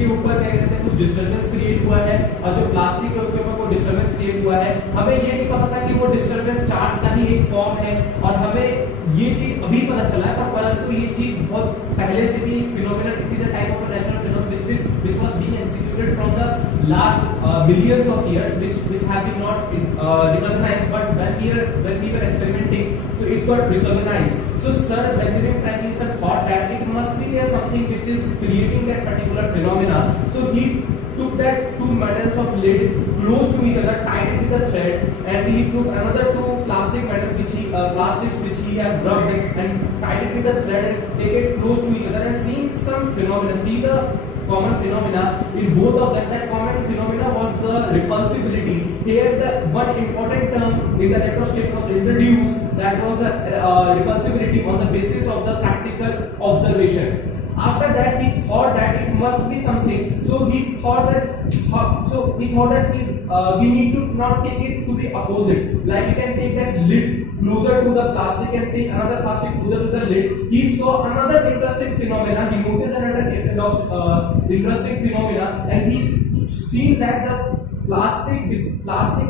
के ऊपर क्या कहते हैं कुछ डिस्टर्बेंस क्रिएट हुआ है और जो प्लास्टिक है उसके ऊपर कोई डिस्टर्बेंस क्रिएट हुआ है, हमें ये नहीं पता था कि वो डिस्टर्बेंस चार्ज का ही एक फॉर्म है और हमें ये चीज अभी पता चला है, पर परंतु ये चीज बहुत पहले से भी phenomena, it is a type of natural phenomena which was being executed from the last billions of years, which have been not recognized, but when we were experimenting, so it got recognized. So Sir Benjamin Franklin sir thought that it must be there something which is creating that particular phenomena. So he took that two metals of lead close to each other, tied it with a thread, and he took another two plastic metals plastics which he had rubbed and tied it with a thread and take it close to each other and seeing some phenomena, see the common phenomena in both of them. That common phenomena was the repulsibility. Here the one important term in the electrostate was introduced, that was the repulsibility on the basis of the practical observation. After that he thought that it must be something, so he thought that we need to not take it to the opposite, like we can take that lid closer to the plastic and take another plastic closer to the lid. He saw another interesting phenomena, he noticed another interesting phenomena, and he seen that the plastic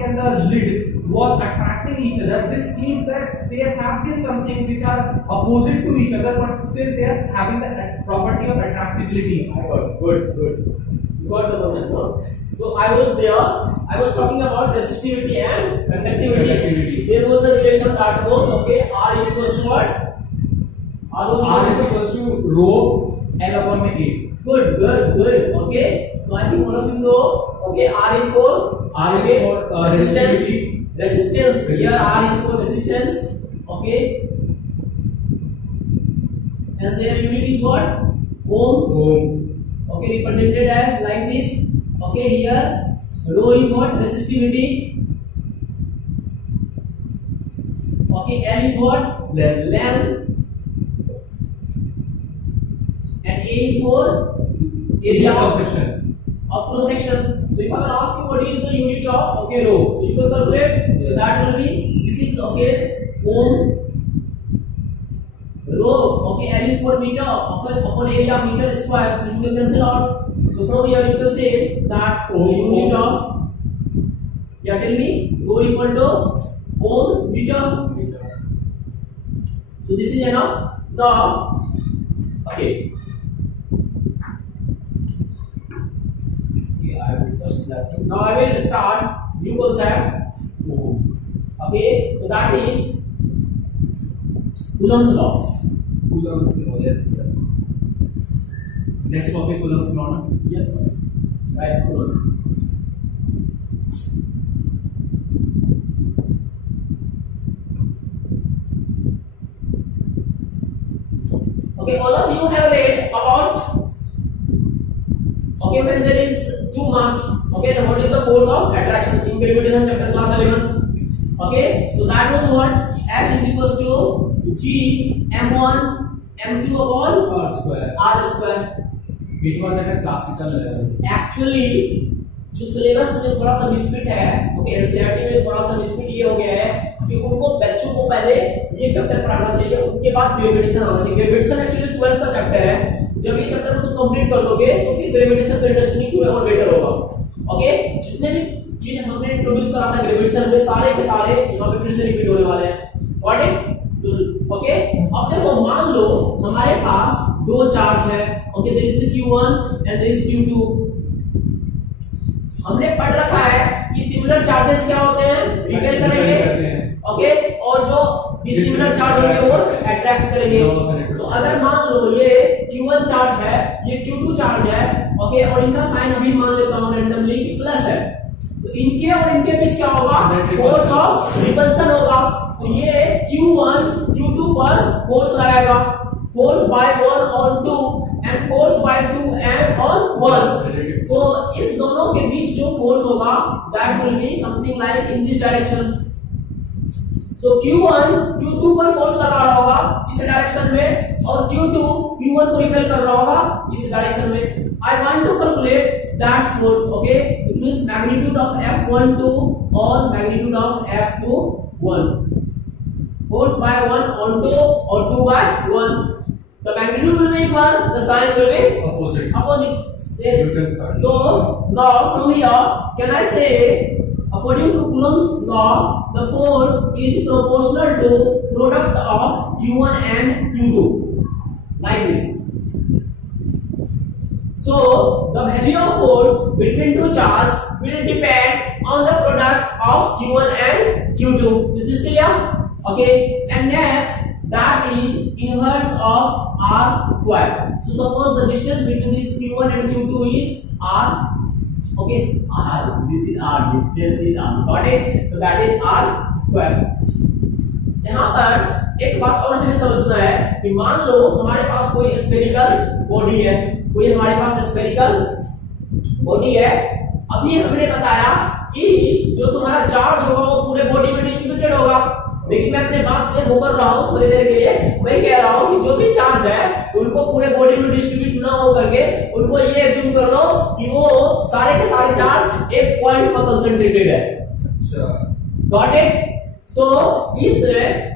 and the lid was attracting each other. This seems that they have been something which are opposite to each other, but still they are having the property of attractability. Good. You got the concept, no? So I was there. I was talking about resistivity and conductivity. There was a relation that was okay. R is equals to what? R is equals to rho L upon A. Good. Okay. So I think all of you know. Okay, R is for resistance. Resistance. Here R is for resistance. Okay. And their unit is what? Ohm. Okay, represented as like this. Okay, here rho is what? Resistivity. Okay, L is what? Length. And A is for area of section. Cross section. So if I will ask you what is the unit of rho, so you can calculate. Yes. That will be, this is ohm. Rho, L is for meter upon area meter square. So you can cancel out. So from here you can say that unit of, tell me, rho equal to ohm meter. So this is enough. Now, okay. I have discussed that thing. Now I will start new concept. Okay, so that is Coulomb's law. Coulomb's law, yes. Next topic, Coulomb's law. No? Yes, sir. Right, Coulomb's. Okay, all of you have read about when there is two mass. Okay, so what is the force of attraction in gravitation chapter class 11? Okay, so that was what? F is equals to G m1 m2 upon r square. It was at a classical level. Actually जो syllabus में थोड़ा सा misfit है, okay, NCERT में थोड़ा सा misfit ये हो गया है कि उनको बच्चों को पहले ये चैप्टर पढ़ाना चाहिए, उनके बाद ग्रेविटेशन आना चाहिए. ग्रेविटेशन एक्चुअली 12th का चैप्टर है. जब ये चैप्टर को तुम कंप्लीट कर दोगे तो फिर ग्रेविटेशन का अंडरस्टैंडिंग तुम्हें और बेटर होगा. ओके, जितने भी चीजें हमने इंट्रोड्यूस करा था ग्रेविटेशन में, सारे के सारे यहाँ पे फिर से रिपीट होने वाले हैं. Got it? ओके, अब देखो मान लो हमारे पास दो चार्ज है. Okay, there is q1 and there is q2. हमने पढ़ रखा है कि सिमिलर चार्जेस क्या होते हैं, रिपेल करेंगे. ओके, और जो डिसिमिलर चार्ज होंगे वो अट्रैक्ट करेंगे. तो अगर मान लो ये q1 चार्ज है, ये q2 चार्ज है, ओके, और इनका साइन अभी मान लेता हूं रैंडमली कि प्लस है, तो इनके और इनके बीच क्या होगा, फोर्स ऑफ रिपल्सन होगा. तो ये q1 q2 पर फोर्स लगाएगा, force by 1 on 2 and force by 2 and on 1. तो इस दोनों के बीच जो फोर्स होगा that will be something like in this direction. So q1 q2 पर फोर्स लगा रहा होगा इस डायरेक्शन में, और q2 q1 को रिपेल कर रहा होगा इस डायरेक्शन में. I want to calculate that force. Okay, it means magnitude of F12 और magnitude of F21. Force by 1 on 2 और 2 by 1. The magnitude will be equal, the sign will be opposite. Say. Newton's third. So now from here, can I say, according to Coulomb's law, the force is proportional to product of Q1 and Q2, like this. So the value of force between two charges will depend on the product of Q1 and Q2. Is this clear? Okay. And next, that is inverse of R square. So suppose the distance between this Q1 and Q2 is R. Okay, R. This is R. Distance is R. Got it? So that is R square. यहाँ पर एक बात और हमें समझना है कि मान लो हमारे पास कोई स्फेरिकल बॉडी है, कोई हमारे पास स्फेरिकल बॉडी है। अभी हमने बताया कि जो तुम्हारा चार्ज होगा वो पूरे बॉडी में डिस्ट्रीब्यूटेड होगा, लेकिन मैं अपने बात से मुकर रहा हूँ थोड़ी देर के लिए। मैं कह रहा हूँ कि जो भी चार्ज है उनको पूरे बॉडी में डिस्ट्रीब्यूट ना हो करके उनको ये एज्यूम कर लो कि वो सारे के सारे चार्ज एक पॉइंट पर कंसंट्रेटेड है। Got it? सो इस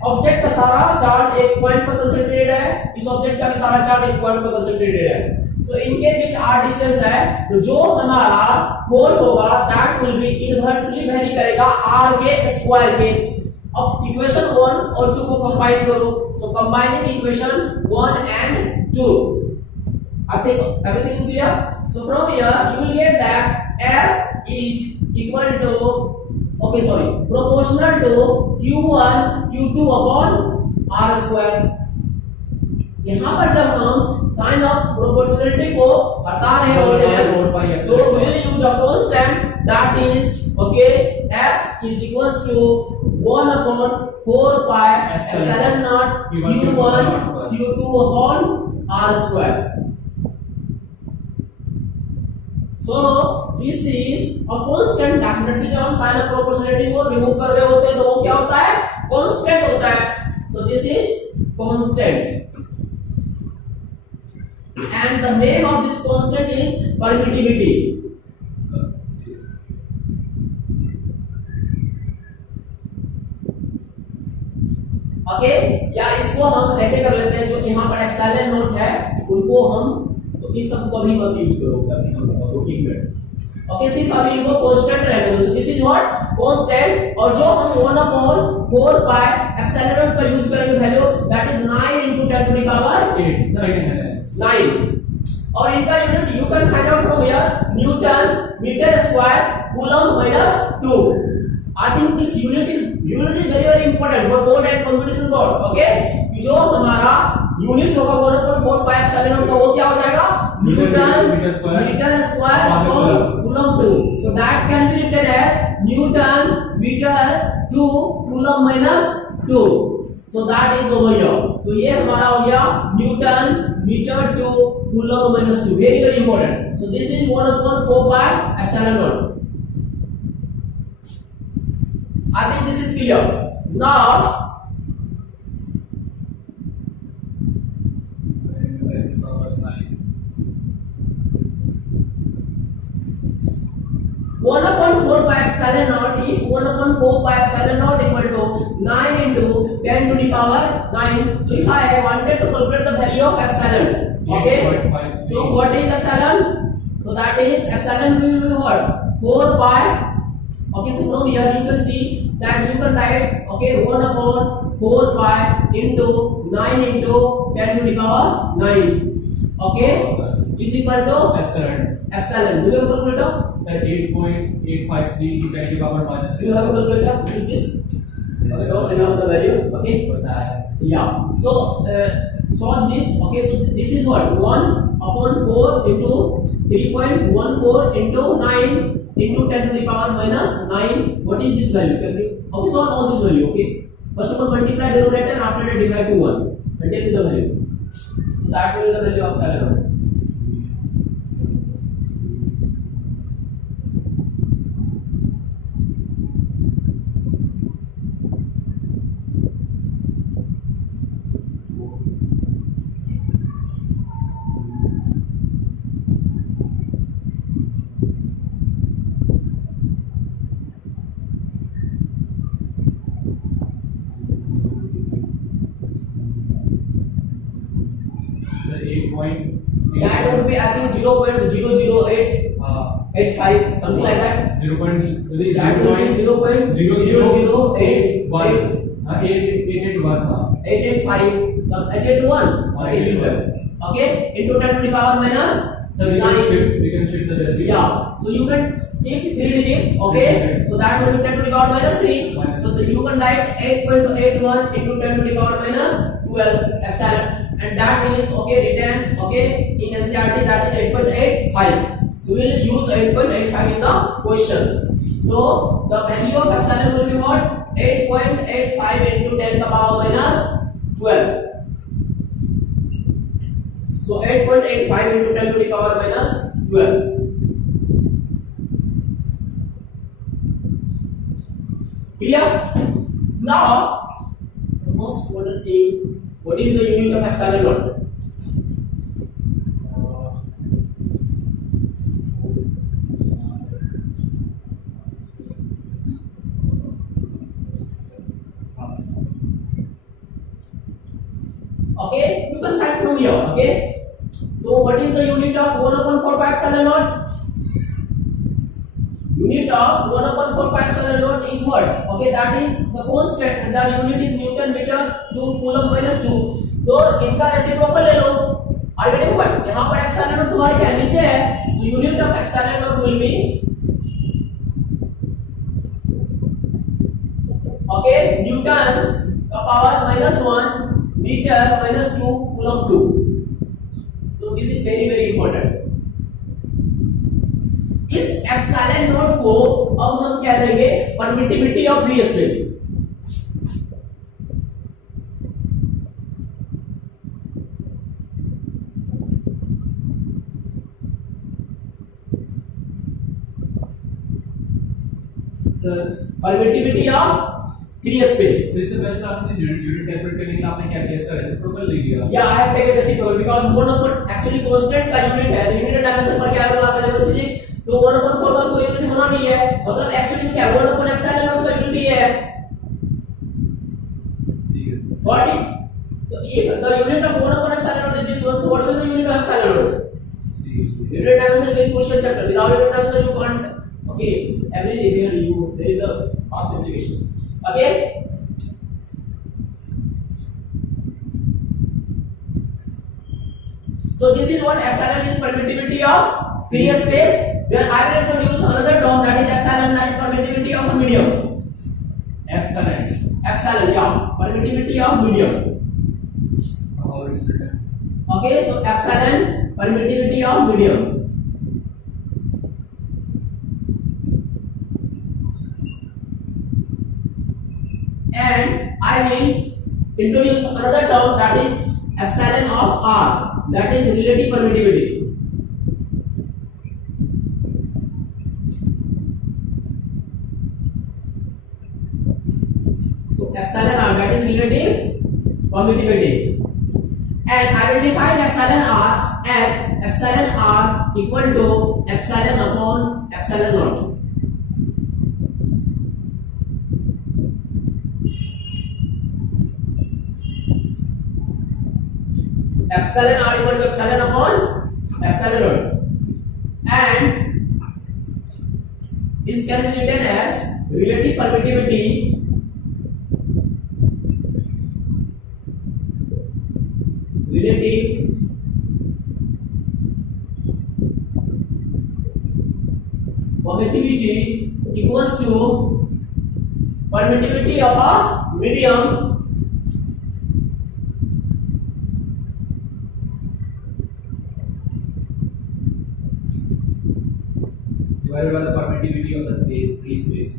ऑब्जेक्ट का सारा चार्ज एक पॉइंट पर कंसंट्रेटेड है, इस ऑब्जेक्ट का भी सारा चार्ज एक पॉइंट पर कंसंट्रेटेड है। सो इनके बीच r डिस्टेंस है, तो जो हमारा फोर्स होगा that will be inversely very करेगा r के स्क्वायर के। अब इक्वेशन 1 और 2 को कंबाइन करो। सो combining equation 1 and 2, I think everything is clear. So from here you will get that F is equal to, proportional to Q1 Q2 upon R square। यहाँ पर जब हम साइन ऑफ प्रोपोर्शनलिटी को हटा रहे होते हैं, so we will use a constant that is F is equals to 1 upon 4 pi epsilon naught Q1 Q2 upon R square। So this is a constant। Definitely जब हम साइन ऑफ प्रोपोर्शनलिटी को remove कर रहे होते हैं तो वो क्या होता है? कांस्टेंट होता है। So this is constant and the name of this constant is permittivity। Okay, या इसको हम ऐसे कर लेते हैं, जो यहाँ पर एप्सिलॉन नॉट है उनको हम, तो इस सब को अभी मत यूज करो, अभी समझो एक मिनट। ओके, सिर्फ अभी इनको कांस्टेंट रहने दो। This is what? कांस्टेंट। और जो हम 1 upon 4 pi एप्सिलॉन नॉट का यूज करेंगे value that is 9 into 10 to the power 9। और इनका unit you can find out from here, newton metre square coulomb minus 2। I think this unit is very important for board and competition board। Okay, जो हमारा unit होगा 1/4 pi epsilon not का वो क्या हो जाएगा? न्यूटन मीटर स्क्वायर और coulomb 2। So that can be written as newton metre 2 coulomb minus 2। So that is over here। तो ये हमारा हो गया newton metre 2 coulomb minus 2। very important। So this is 1/4 pi epsilon naught. I think this is clear now। 1/4 pi epsilon naught, if 1/4 pi epsilon naught equal to 9 into 10 to the power 9, so if I wanted to calculate the value of epsilon, okay, so what is epsilon? So that is epsilon will be what? 4 pi। okay, so from here you can see that you can write, okay, 1/4 pi into 9 into 10 to the power 9, okay, is equal to epsilon। Do you have a calculator? 8.853 to 10 to the power minus। Do you have a calculator? Use this। I don't remember the value। okay, yeah, so solve this। okay, so this is what? 1/4 into 3.14 into 9 into 10 to the power minus 9। what is this value? Can you okay solve all this value? okay, first of all multiply denominator and after that divide to 1 and take the value, so that will be the value of epsilon। 0.85 something like that. 0.008 That will be 0.0008 885 some 881 okay into 10 to the power minus So we can shift the decimal. yeah, so you can shift 3 digit, okay, so that will be 10 to the power minus 3, so you can write 8.81 into 10 to the power minus 12 epsilon, and that is okay written okay in NCERT, that is 8.85. So we will use 8.85 in the question. So the value of epsilon will be what? 8.85 into 10 to the power minus 12. So 8.85 into 10 to the power minus 12. Clear? Now, the most important thing, what is the unit of epsilon naught? Okay, you can find from here, okay? So what is the unit of 1 upon 4 pi epsilon naught? Unit of 1 upon 4 pi epsilon naught is what? Okay, that is the constant, and the unit is Newton meter to Coulomb minus 2. तो इनका reciprocal ले लो। Are you getting what? यहाँ पर epsilon naught तुम्हारे क्या नीचे है? So unit of epsilon naught will be okay Newton का power minus 1 meter minus 2 Coulomb 2. So this is very important. इस एप्सिलॉन नॉट को अब हम क्या देंगे? Permittivity of free space. Sir permittivity of free space. इससे पहले से आपने यूनिट कैलकुलेट करने के लिए आपने क्या किया? इसका रेसिप्रोकल ले लिया। या I have taken reciprocal because 1 upon actually constant का यूनिट है, तो यूनिट डायमेंशन पर क्या क्लास है फिजिक्स, तो 1 upon 4 का कोई यूनिट होना नहीं है, मतलब एक्चुअली क्या 1 upon एप्सिलॉन नॉट का यूनिट ही है। ठीक है sir. Got it? So if the unit of 1 upon epsilon naught is this one, so what is the unit of epsilon naught? Unit dimension is very crucial chapter. Without unit dimension you can't. Okay, everything here you there is a fast application. Okay. So this is what epsilon is, permittivity of free space. Then I will introduce another term, that is epsilon, that is permittivity of a medium. Epsilon, yeah, permittivity of medium. How it is written? Okay, so epsilon, permittivity of medium. And I will introduce another term, that is epsilon of R, that is relative permittivity. So epsilon R, that is relative permittivity. And I will define epsilon R as epsilon R equal to epsilon upon epsilon naught. Epsilon R equal to epsilon upon epsilon naught. And this can be written as relative permittivity equals to permittivity of a medium divided by the permittivity of the space, free space.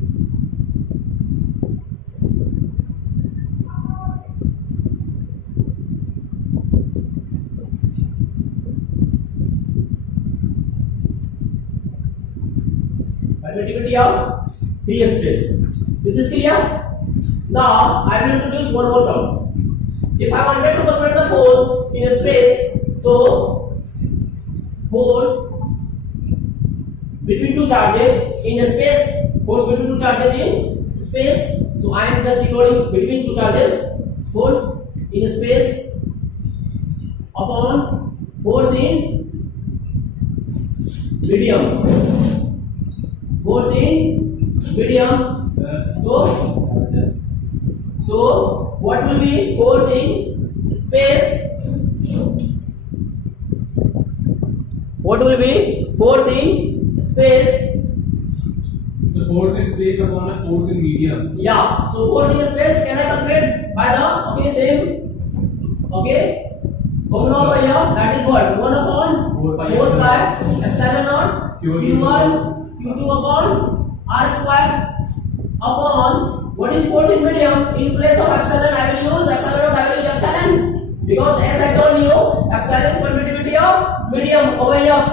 Permittivity of free space. Is this clear? Now I will introduce one more term. If I wanted to calculate the force in a space, so force between two charges in a space, force between two charges in space. So I am just recording between two charges, force in a space upon force in medium. force in medium. So what will be force in space? What will be force in space? So force in space upon a force in medium. Yeah. So force in space can I calculate by the same formula over here, that is what 1 upon 4 pi epsilon naught q1 q2 upon r square upon what is force in medium. In place of epsilon I will use epsilon naught, I will use epsilon, because as I told you epsilon is permittivity of medium over here.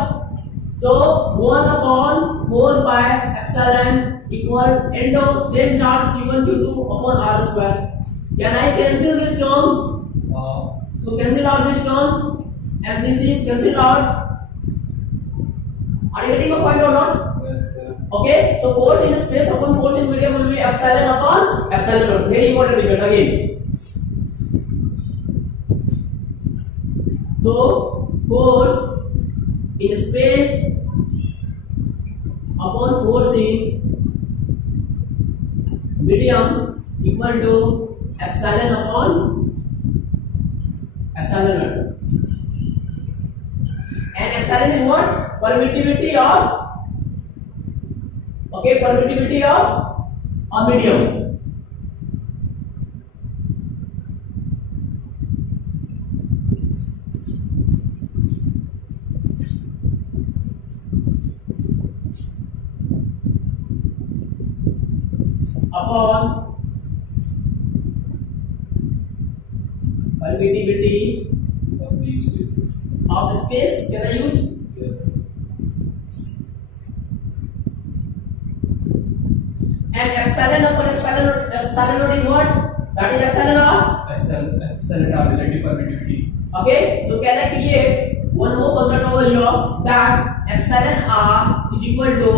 So 1 upon 4 pi epsilon equal into same charge q1 q2 upon r square. Can I cancel this term? So cancel out this term and this is cancelled out. Are you getting a point or not? Yes, sir. Okay, so force in space upon force in medium will be epsilon upon epsilon naught. Very important result again. So force in space upon force in medium equal to epsilon upon epsilon naught. And epsilon is what? Permittivity of permittivity of a medium. Upon permittivity Of free space. of space, can I use? Yes. And epsilon upon epsilon naught is what? That is epsilon r. Epsilon are relative permittivity. Okay, so can I create one more concept over here, that epsilon r is equal to